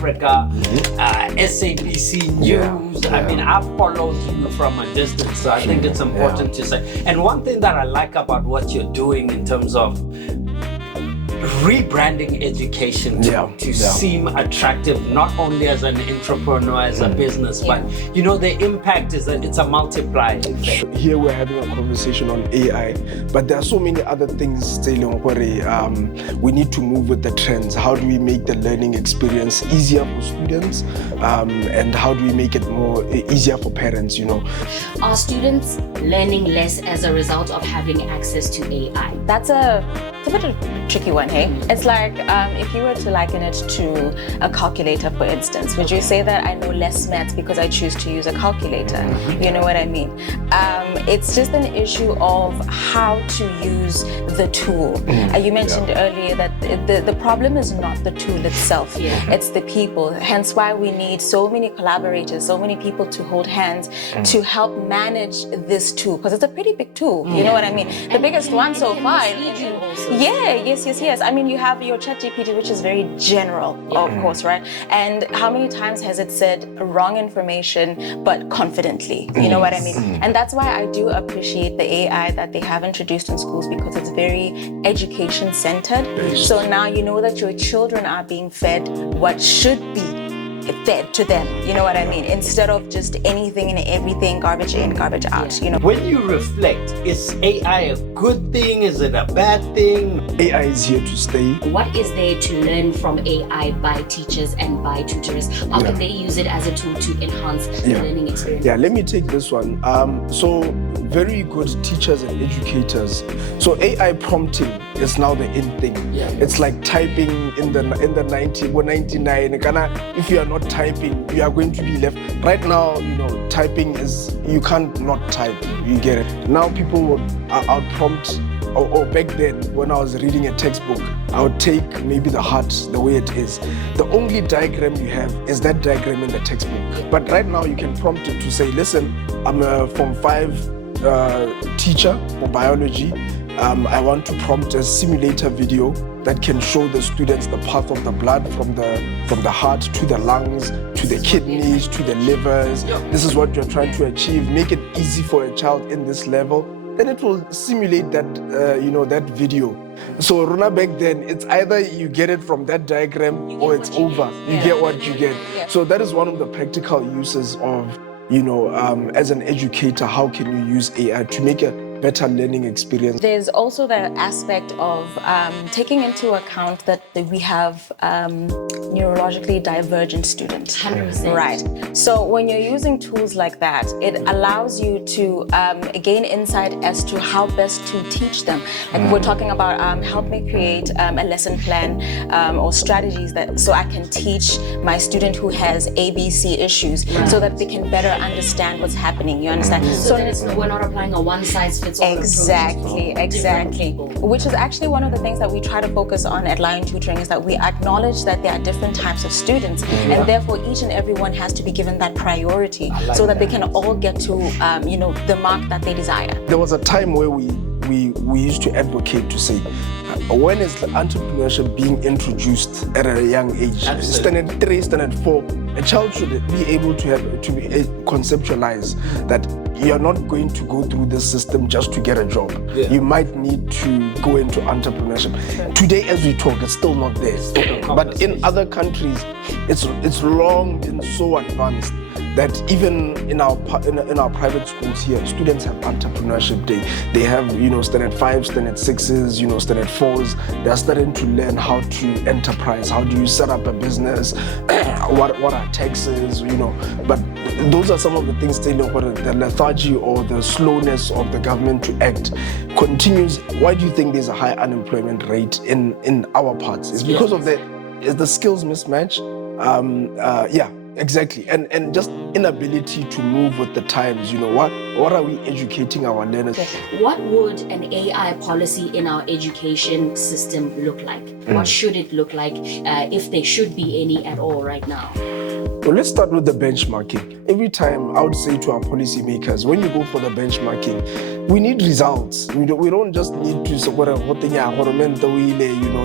Africa, SABC News. I mean, I've followed you from a distance, so I think it's important to say. And one thing that I like about what you're doing in terms of rebranding education to seem attractive, not only as an entrepreneur, as a business, but you know, the impact is that it's a multiplier effect. Here we're having a conversation on AI, but there are so many other things still we need to move with the trends. How do we make the learning experience easier for students, and how do we make it more easier for parents, you know? Are students learning less as a result of having access to AI? That's a bit of a tricky one, hey? It's like, if you were to liken it to a calculator, for instance, would you say that I know less maths because I choose to use a calculator? You know what I mean? It's just an issue of how to use the tool. You mentioned earlier that the problem is not the tool itself, it's the people. Hence why we need so many collaborators, so many people to hold hands to help manage this tool, because it's a pretty big tool, you know what I mean? The biggest one so far. Yes. I mean, you have your ChatGPT, which is very general, of course, right? And how many times has it said wrong information, but confidently? You know what I mean? And that's why I do appreciate the AI that they have introduced in schools, because it's very education-centered. So now you know that your children are being fed what should be fed to them, you know what I mean? Instead of just anything and everything, garbage in, garbage out, you know. When you reflect, is AI a good thing? Is it a bad thing? AI is here to stay. What is there to learn from AI by teachers and by tutors? How can they use it as a tool to enhance the learning experience? Yeah, let me take this one. So very good teachers and educators. So AI prompting is now the in thing. It's like typing in the 99. If you are not typing, you are going to be left. Right now, you know, typing is, you can't not type, you get it. Now people would prompt, or back then when I was reading a textbook, I would take maybe the heart the way it is. The only diagram you have is that diagram in the textbook. But right now you can prompt it to say, listen, I'm a Form 5 teacher for biology. I want to prompt a simulator video that can show the students the path of the blood from the heart to the lungs, to the kidneys, to the livers. This is what you're trying to achieve. Make it easy for a child in this level. Then it will simulate that, that video. So Runa, back then, it's either you get it from that diagram or it's over. You get what you get. So that is one of the practical uses of, as an educator, how can you use AI to make a better learning experience? There's also the aspect of taking into account that we have neurologically divergent students. 100%. Right. So when you're using tools like that, it allows you to gain insight as to how best to teach them. Like we're talking about help me create a lesson plan or strategies so I can teach my student who has ABC issues so that they can better understand what's happening. You understand? So then we're not applying a one-size-fits-all Exactly. Which is actually one of the things that we try to focus on at Lion Tutoring, is that we acknowledge that there are different types of students, and therefore each and every one has to be given that priority so that they can all get to the mark that they desire. There was a time where we used to advocate to say, when is the entrepreneurship being introduced at a young age? Standard 3, standard 4, a child should be able to conceptualize that you're not going to go through this system just to get a job. You might need to go into entrepreneurship. Today, as we talk, it's still not there. But in other countries, it's long been so advanced that even in our private schools here, students have entrepreneurship day. They have standard 5, standard 6s, standard 4s. They're starting to learn how to enterprise. How do you set up a business? What are taxes? But those are some of the things the lethargy or the slowness of the government to act continues. Why do you think there's a high unemployment rate in our parts? It's because of the skills mismatch. Exactly, and just inability to move with the times. What are we educating our learners? What would an AI policy in our education system look like? What should it look like, if there should be any at all right now? Well, let's start with the benchmarking. Every time I would say to our policymakers, when you go for the benchmarking, we need results. We don't just need to support a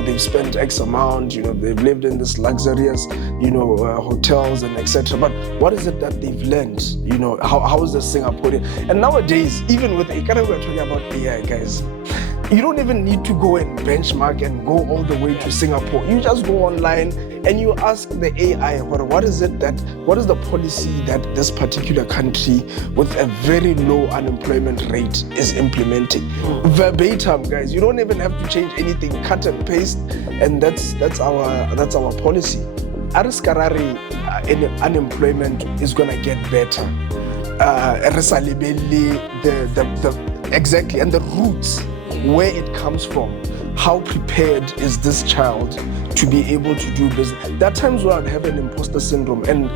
they've spent X amount, they've lived in this luxurious, hotels and etc. But what is it that they've learned? How is this Singaporean? And nowadays, even with we're talking about AI, guys, you don't even need to go and benchmark and go all the way to Singapore. You just go online and you ask the AI, what is the policy that this particular country with a very low unemployment rate is implementing? Verbatim, guys. You don't even have to change anything. Cut and paste, and that's our policy. Ariskarari, unemployment is gonna get better. Exactly, and the roots, where it comes from, how prepared is this child to be able to do business. There are times where I'd have an imposter syndrome and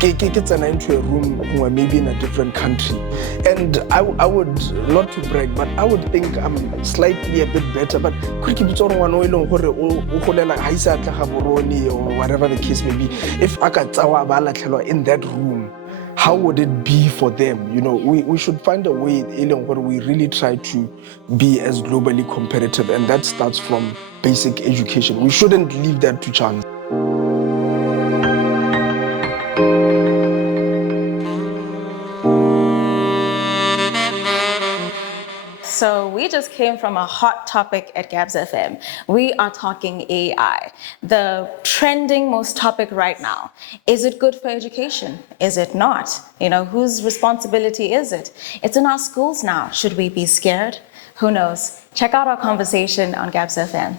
get into a room or maybe in a different country, and I would, not to brag, but I would think I'm slightly a bit better, but or whatever the case may be, if I got in that room, how would it be for them? We should find a way where we really try to be as globally competitive, and that starts from basic education. We shouldn't leave that to chance. So we just came from a hot topic at GabzFM. We are talking AI, the trending most topic right now. Is it good for education? Is it not? Whose responsibility is it? It's in our schools now. Should we be scared? Who knows? Check out our conversation on GabzFM.